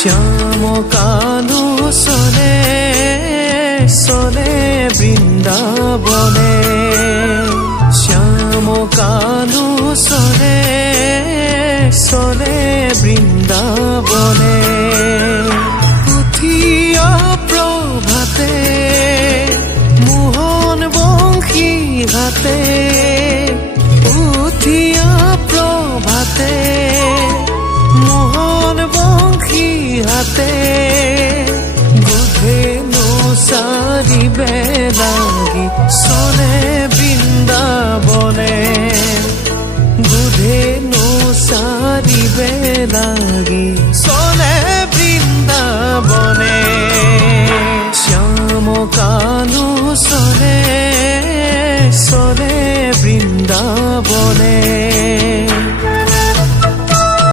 শ্যাম কানু চলে চলে বৃন্দাবনে, শ্যাম কানু চলে চলে বৃন্দাবনে। উঠিয়া প্রভাতে মোহন বংশী হাতে, উঠিয়া প্রভাতে মোহন বংশী হাতে। বুধেনো চারিবে লাগি চলে বৃন্দাবনে, বুধেনো চারিবে লাগি